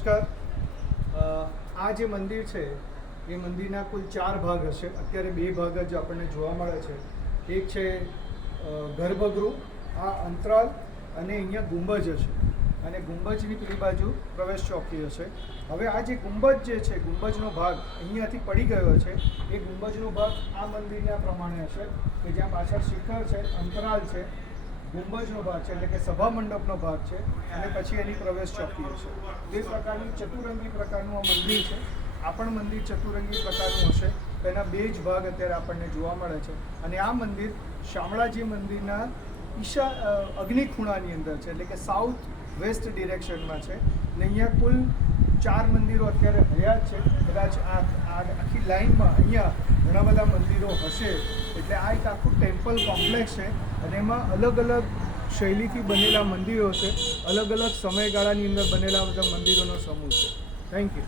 નમસ્કાર. આ જે મંદિર છે એ મંદિરના કુલ 4 ભાગ હશે. અત્યારે 2 ભાગ જ આપણને જોવા મળે છે. એક છે ગર્ભગૃહ, આ અંતરાલ અને અહીંયા ગુંબજ હશે અને ગુંબજની પેલી બાજુ પ્રવેશ ચોકી હશે. હવે આ જે ગુંબજ જે છે, ગુંબજનો ભાગ અહીંયાથી પડી ગયો છે. એ ગુંબજનો ભાગ આ મંદિરના પ્રમાણે હશે કે જ્યાં પાછળ શિખર છે, અંતરાલ છે, ગુંબજનો ભાગ છે એટલે કે સભા મંડપનો ભાગ છે અને પછી એની પ્રવેશ ચોકી હશે. એ પ્રકારનું ચતુરંગી પ્રકારનું આ મંદિર છે. આ પણ મંદિર ચતુરંગી પ્રકારનું હશે. એના 2 જ ભાગ અત્યારે આપણને જોવા મળે છે અને આ મંદિર શામળાજી મંદિરના અગ્નિ ખૂણાની અંદર છે એટલે કે સાઉથ વેસ્ટ ડિરેક્શનમાં છે. ને અહીંયા કુલ 4 મંદિરો અત્યારે હયાત છે. કદાચ આ આખી લાઇનમાં અહીંયા ઘણા બધા મંદિરો હશે. એટલે આ એક આખું ટેમ્પલ કોમ્પ્લેક્સ છે અને એમાં અલગ અલગ શૈલીથી બનેલા મંદિરો છે. અલગ અલગ સમયગાળાની અંદર બનેલા બધા મંદિરોનો સમૂહ છે. Thank you.